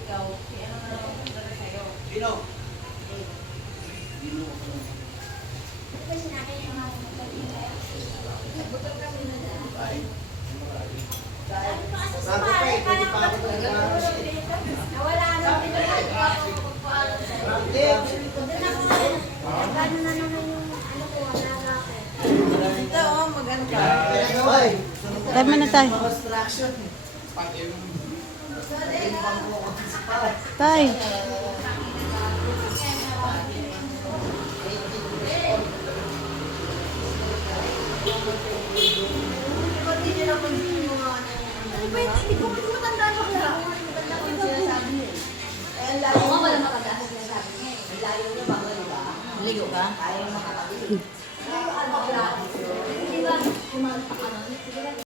Ikaw, ano na lang sa'yo? Dino. Diba sinabi yung mga butol kami na dyan. Ano pa kasi sa bahay, kaya ko natulog dito. Nawala na dito. Pagpaalam sa'yo. Doon ako gano'n na naman yung ano ko, alaga ko. Ito, mag-ano ka? Tayo mo na tayo. Tay. Hindi ko matandaan ako na. Matandaan ko yung sinasabi niya. Oo nga, wala matandaan sa sinasabi niya. Ang layo niya bago, di ba? Ligo ka? Ayaw makakabili. Hindi ba, kumantak ka nun?